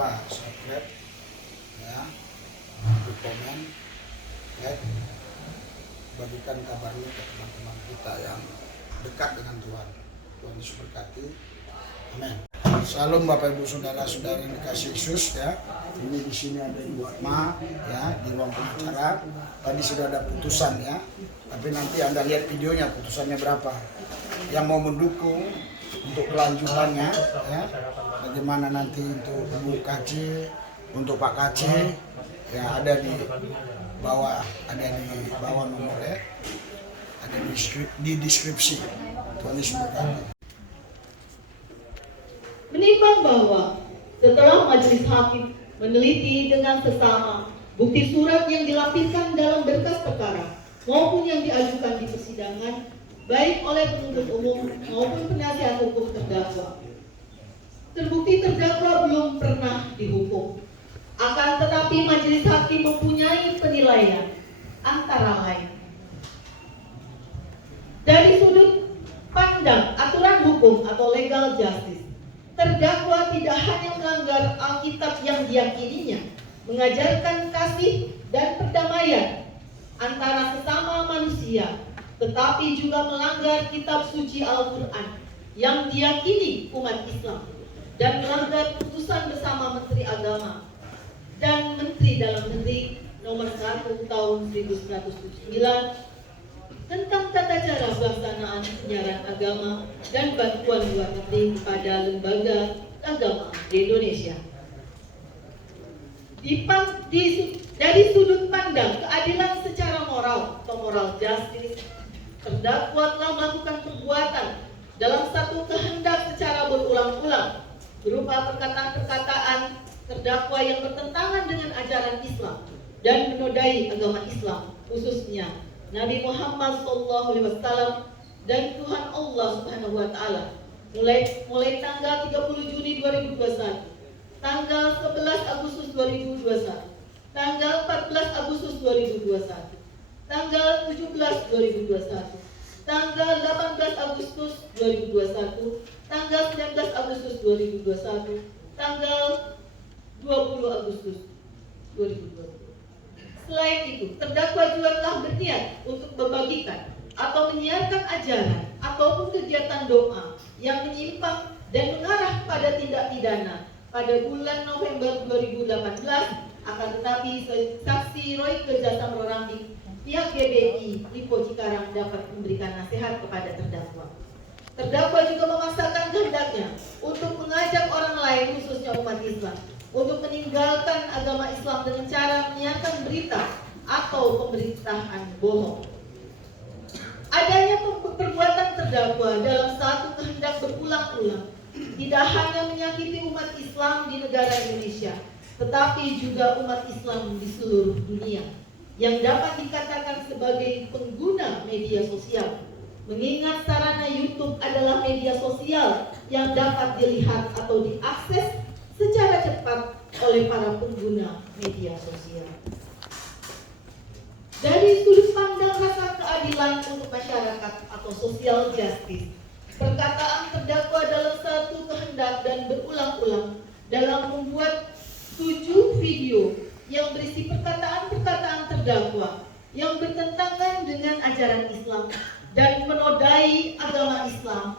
lupa subscribe ya, komen, like, bagikan kabar ini ke teman-teman kita yang dekat dengan Tuhan. Tuhan Yesus berkati. Amin. Salam Bapak Ibu Saudara-saudara yang dikasih Yesus ya. Ini di sini ada Ibu Atma ya, di ruang pengacara. Tadi sudah ada putusan ya. Tapi nanti Anda lihat videonya putusannya berapa. Yang mau mendukung untuk kelanjutannya ya. Bagaimana nanti untuk Ibu KC, untuk Pak KC ya, ada di bawah, nomornya. Ada di deskripsi. Tuhan Yesus berkati. Menimbang bahwa setelah majelis hakim meneliti dengan sesama bukti surat yang dilampirkan dalam berkas perkara maupun yang diajukan di persidangan, baik oleh penuntut umum maupun penasihat hukum terdakwa, terbukti terdakwa belum pernah dihukum. Akan tetapi majelis hakim mempunyai penilaian antara lain dari sudut pandang aturan hukum atau legal justice. Terdakwa tidak hanya melanggar Alkitab yang diyakininya, mengajarkan kasih dan perdamaian antara sesama manusia, tetapi juga melanggar kitab suci Al-Quran yang diyakini umat Islam, dan melanggar putusan bersama Menteri Agama dan Menteri Dalam Negeri nomor 1 tahun 1979 tentang tata cara pelaksanaan penyiaran agama dan bantuan luar negeri kepada lembaga agama di Indonesia. Dari sudut pandang keadilan secara moral atau moral justice, terdakwa telah melakukan perbuatan dalam satu kehendak secara berulang-ulang berupa perkataan-perkataan terdakwa yang bertentangan dengan ajaran Islam dan menodai agama Islam, khususnya Nabi Muhammad SAW dan Tuhan Allah Subhanahu wa Ta'ala, mulai tanggal 30 Juni 2021, tanggal 11 Agustus 2021, tanggal 14 Agustus 2021, tanggal 17 2021, tanggal 18 Agustus 2021, tanggal 19 Agustus 2021, tanggal 20 Agustus 2021. Selain itu, terdakwa juga telah berniat untuk membagikan atau menyiarkan ajaran ataupun kegiatan doa yang menyimpang dan mengarah pada tindak pidana pada bulan November 2018. Akan tetapi saksi Roy Jasa Rambi, pihak GBI Lipo Cikarang dapat memberikan nasihat kepada terdakwa. Terdakwa juga memaksakan kehendaknya untuk mengajak orang lain, khususnya umat Islam, untuk meninggalkan agama Islam dengan cara menyiarkan berita atau pemberitaan bohong. Adanya perbuatan terdakwa dalam satu kehendak berulang-ulang tidak hanya menyakiti umat Islam di negara Indonesia, tetapi juga umat Islam di seluruh dunia yang dapat dikatakan sebagai pengguna media sosial. Mengingat sarana YouTube adalah media sosial yang dapat dilihat atau diakses secara cepat oleh para pengguna media sosial. Dari sudut pandang rasa keadilan untuk masyarakat atau social justice, perkataan terdakwa dalam satu kehendak dan berulang-ulang dalam membuat 7 video yang berisi perkataan-perkataan terdakwa yang bertentangan dengan ajaran Islam dan menodai agama Islam,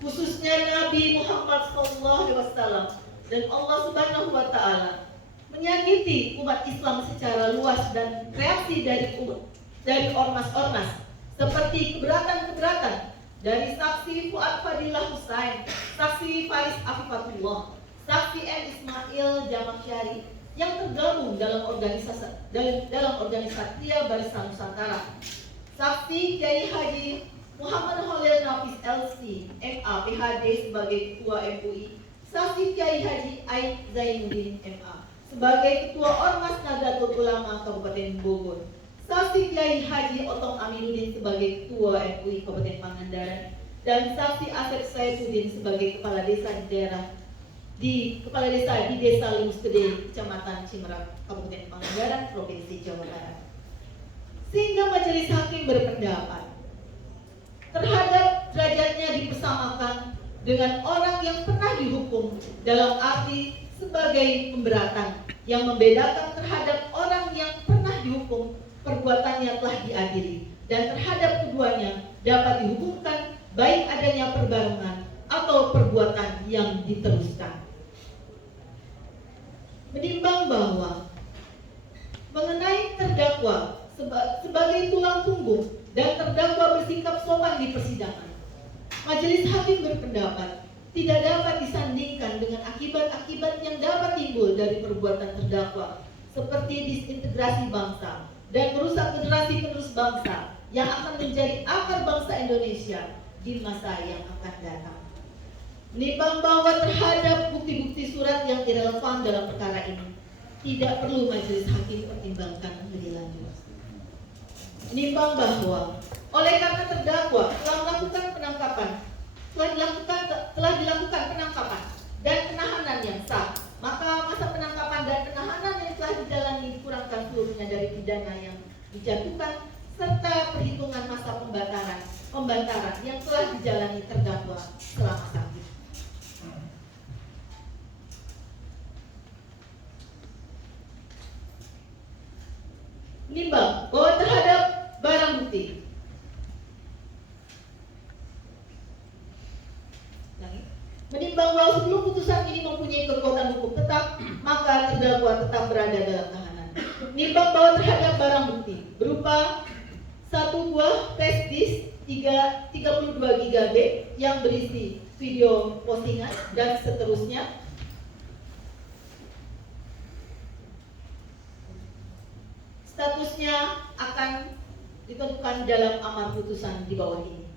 khususnya Nabi Muhammad SAW dan Allah Subhanahu wa Ta'ala, menyakiti umat Islam secara luas, dan reaksi dari ormas-ormas seperti keberatan-keberatan dari saksi Fuad Fadilah Husain, saksi Faris Afifatullah, saksi M. Ismail Jamaksyari yang tergabung dalam organisasi Barisan Nusantara, saksi Kiai Haji Muhammad Khalil Nafis LC MA PhD sebagai Ketua MUI, saksi Kiai Haji Aid Zainuddin MA sebagai Ketua Ormas Nahdlatul Ulama Kabupaten Bogor, saksi Kiai Haji Otong Aminuddin sebagai Ketua MUI Kabupaten Pangandaran, dan saksi Asep Saifuddin sebagai Kepala Desa di Desa Limus Gede, Kecamatan Cimerak, Kabupaten Pangandaran, Provinsi Jawa Barat. Sehingga majelis hakim berpendapat terhadap derajatnya dipersamakan dengan orang yang pernah dihukum dalam arti sebagai pemberatan yang membedakan terhadap orang yang pernah dihukum perbuatannya telah diadili, dan terhadap keduanya dapat dihukumkan baik adanya perbarengan atau perbuatan yang diteruskan. Menimbang bahwa mengenai terdakwa sebagai tulang punggung dan terdakwa bersikap sopan di persidangan, majelis hakim berpendapat tidak dapat disandingkan dengan akibat-akibat yang dapat timbul dari perbuatan terdakwa, seperti disintegrasi bangsa dan merusak generasi penerus bangsa yang akan menjadi akar bangsa Indonesia di masa yang akan datang. Menimbang bahwa terhadap bukti-bukti surat yang irelevan dalam perkara ini tidak perlu majelis hakim pertimbangkan lebih lanjut. Menimbang bahwa oleh karena terdakwa telah dilakukan penangkapan dan penahanan yang sah, maka masa penangkapan dan penahanan yang telah dijalani dikurangkan seluruhnya dari pidana yang dijatuhkan, serta perhitungan masa pembantaran yang telah dijalani terdakwa selama sakit. Menimbang bahwa terhadap barang bukti menimbang bahwa sebelum putusan ini mempunyai kekuatan hukum tetap, maka terdakwa tetap berada dalam tahanan. Menimbang bahwa terhadap barang bukti berupa satu buah flash disk 32 GB yang berisi video postingan dan seterusnya, statusnya akan ditentukan dalam amar putusan di bawah ini.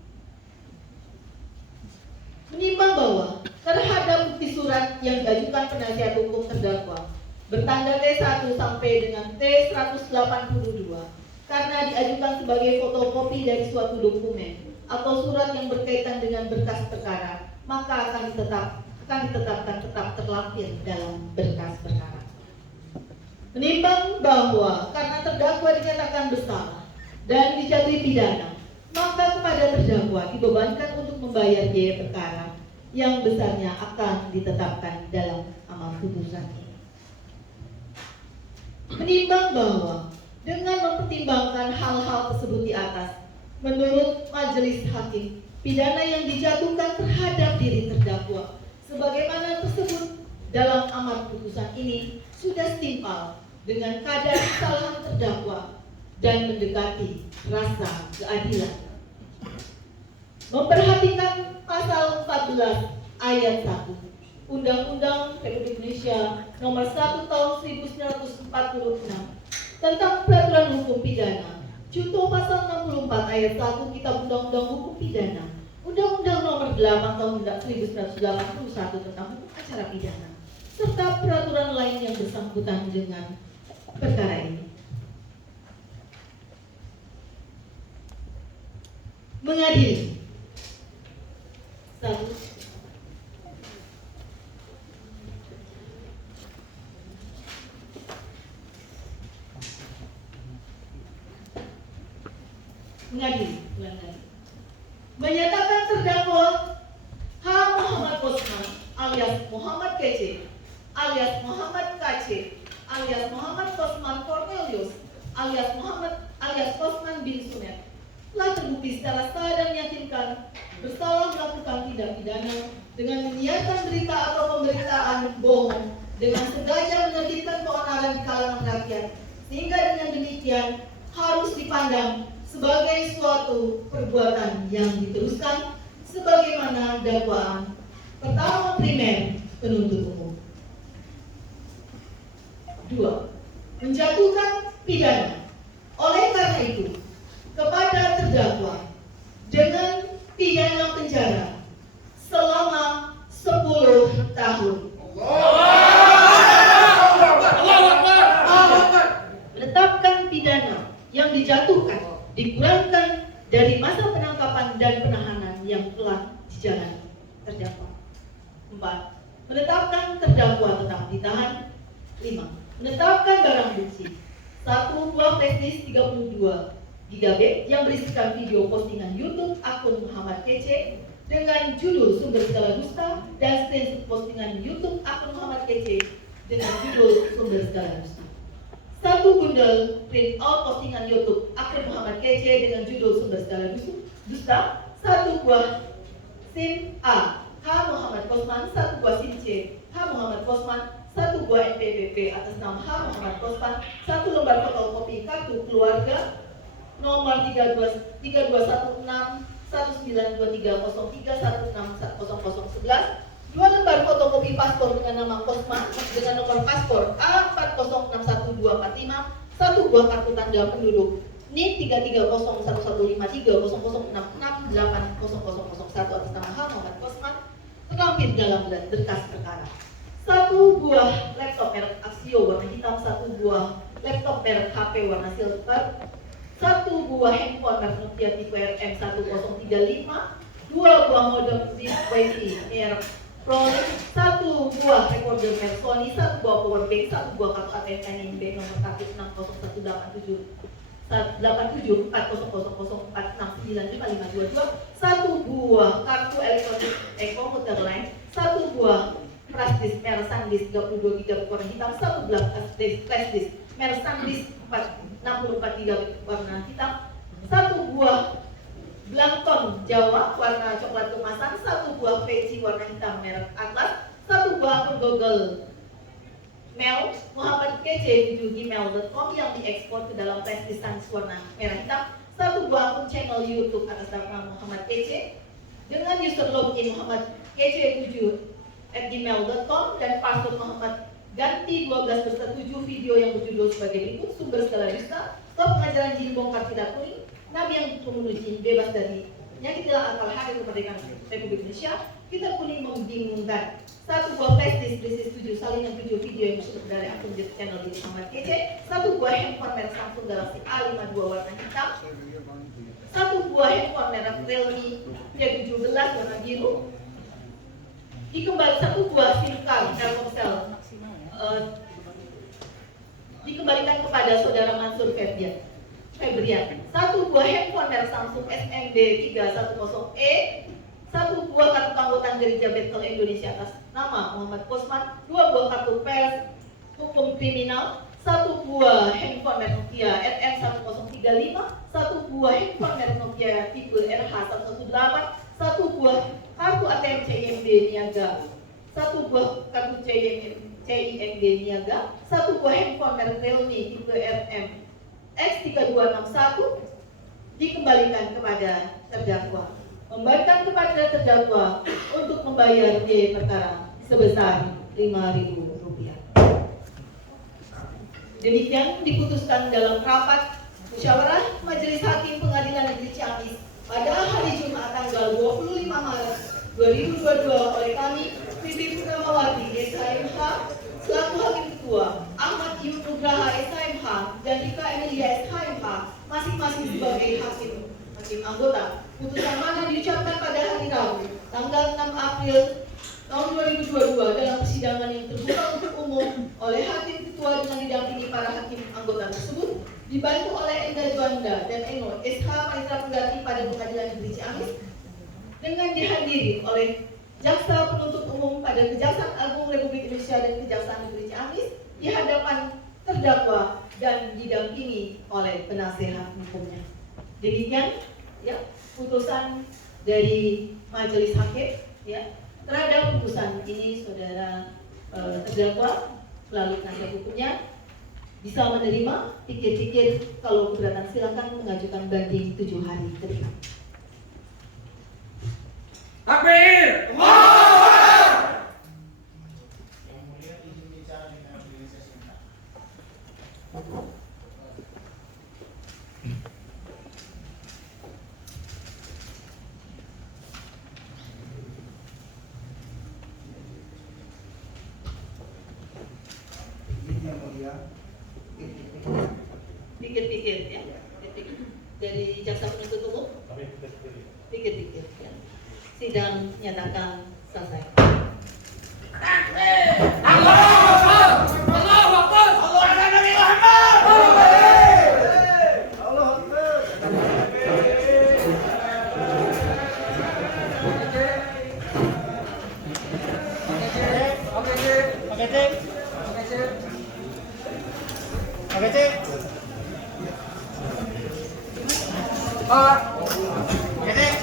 Menimbang bahwa terhadap bukti surat yang diajukan penasihat hukum terdakwa bertanda T1 sampai dengan T182 karena diajukan sebagai fotokopi dari suatu dokumen atau surat yang berkaitan dengan berkas perkara, maka akan ditetapkan tetap terlampir dalam berkas perkara. Menimbang bahwa karena terdakwa dinyatakan bersalah dan dijatuhi pidana, maka kepada terdakwa dibebankan untuk membayar biaya perkara yang besarnya akan ditetapkan dalam amar putusan ini. Menimbang bahwa dengan mempertimbangkan hal-hal tersebut di atas, menurut majelis hakim, pidana yang dijatuhkan terhadap diri terdakwa sebagaimana tersebut dalam amar putusan ini sudah setimpal dengan kadar kesalahan terdakwa dan mendekati rasa keadilan. Memperhatikan pasal 14 ayat 1 Undang-Undang Republik Indonesia Nomor 1 Tahun 1946 tentang Peraturan Hukum Pidana, junto pasal 64 ayat 1 Kitab Undang-Undang Hukum Pidana, Undang-Undang Nomor 8 Tahun 1981 tentang Hukum Acara Pidana, serta peraturan lain yang bersangkutan dengan perkara ini. Mengadili. 1. Mengadili. Menyatakan terdakwa H. Muhammad Osman alias Muhammad Kece alias Muhammad KC alias Muhammad Osman Cornelius alias Osman bin Sunet telah terbukti secara sah dan meyakinkan bersalah melakukan tindak pidana dengan menyiarkan berita atau pemberitaan bohong dengan sengaja menerbitkan keonaran di kalangan rakyat, sehingga dengan demikian harus dipandang sebagai suatu perbuatan yang diteruskan sebagaimana dakwaan pertama primer penuntut umum. 2. Menjatuhkan pidana. Oleh karena itu, kepada terdakwa dengan pidana penjara selama 10 tahun. Menetapkan pidana yang dijatuhkan dikurangkan dari masa penangkapan dan penahanan yang telah dijalani terdakwa. 4. Menetapkan terdakwa tetap ditahan. 5. Menetapkan barang bukti 1 buah flash disk 32 GB yang berisikan video postingan YouTube akun Muhammad Kece dengan judul Sumber Segala Dusta dan screenshot postingan YouTube akun Muhammad Kece dengan judul Sumber Segala Dusta. 1 bundel print out postingan YouTube akun Muhammad Kece dengan judul Sumber Segala Dusta. 1 buah SIM A H. Muhammad Kosman, 1 buah SIM C H. Muhammad Kosman, 1 buah NPWP atas nama H. Muhammad Kosman, 1 lembar fotokopi kartu keluarga nomor 32319303161011, 2 lembar fotokopi paspor dengan nama Kosman dengan nomor paspor A4061245, 1 buah kartu tanda penduduk NIP 33011005006680001 atas nama H. Muhammad Kosman terlampir dalam berkas perkara. 1 buah laptop merek Axio warna hitam, 1 buah laptop merek HP warna silver, 1 buah handphone merek Nokia tipe RM1035, 2 buah modem Wi-Fi merek Prolink, 1 buah recorder merek Sony, 1 buah power bank, 1 buah kartu ATM NIB nomor kartu 60187874000469522, 1 buah kartu elektronik komuter lain, 1 buah flash disk merek SanDisk 32 GB warna hitam, 1 buah flash disk merek SanDisk 64 GB warna hitam, 1 buah Blankton Jawa warna coklat kemasan, 1 buah peci warna hitam merek Atlas, 1 buah akun Google Mail Muhammad Kece @gmail.com yang diekspor ke dalam flash disk warna merah hitam, 1 buah akun channel YouTube atas nama Muhammad Kece dengan user login Muhammad Kece 7@gmail.com dan password Muhammad ganti 12 beserta 7 video yang berjudul sebagai berikut: Sumber Segala Dusta, Stop Pengajaran Jin Bongkar Tidak Kuning, Nabi yang membunuh jin bebas dari penyakit hilang akal, hadir kemerdekaan Republik Indonesia, Kita Kuning Membingungkan, 1 buah flash disk berisi 7 salinan 7 video yang bersumber dari akun channel di Muhammad Kece, 1 buah handphone merek Samsung Galaxy A52 warna hitam, 1 buah handphone merek Realme Y17 warna biru, dikembali 1 buah SIM card Telkomsel dikembalikan kepada saudara Mansur Febrian, 1 buah handphone merek Samsung SMB 310E, 1 buah kartu keanggotaan Gereja Bethel Indonesia atas nama Muhammad Kosman, 2 buah kartu pers hukum kriminal, 1 buah handphone merek Nokia RN1035, 1 buah handphone merek Nokia tipe RH118, 1 buah kartu ATM CIMB Niaga, 1 buah kartu CIMB Niaga, 1 buah handphone merek Realme tipe RM X3261 dikembalikan kepada terdakwa. Membayarkan kepada terdakwa untuk membayar biaya perkara sebesar Rp5.000. Demikian diputuskan dalam rapat musyawarah Majelis Hakim Pengadilan Negeri Ciamis pada hari Jumat tanggal 25 Maret 2022 oleh kami, Bibi Purnamawati SHMH selaku Hakim Ketua, Ahmad Yud Nugraha SHMH dan Rika Emilia SHMH masing-masing sebagai hakim anggota. Putusan mana diucapkan pada hari Rabu tanggal 6 April tahun 2022 dalam persidangan yang terbuka untuk umum oleh Hakim Ketua dengan didampingi para hakim anggota tersebut, dibantu oleh Enda Juanda dan Eno SH Panitra Pengganti pada Pengadilan Negeri Ciamis, dengan dihadiri oleh Jaksa Penuntut Umum pada Kejaksaan Agung Republik Indonesia dan Kejaksaan Negeri Ciamis di hadapan terdakwa dan didampingi oleh penasehat hukumnya. Demikian ya putusan dari majelis hakim ya terhadap putusan ini, saudara terdakwa melalui penasihat hukumnya bisa menerima, pikir-pikir, kalau keberatan silakan mengajukan banding 7 hari ke depan. Takbir! Yang mulia izin bicara dengan diri saya singkat. Yang mulia, Pikir-pikir ya, dari jaksa penuntut umum, pikir-pikir ya. Sidang nyatakan selesai. Oke, Cik. Pak. Oke, Cik.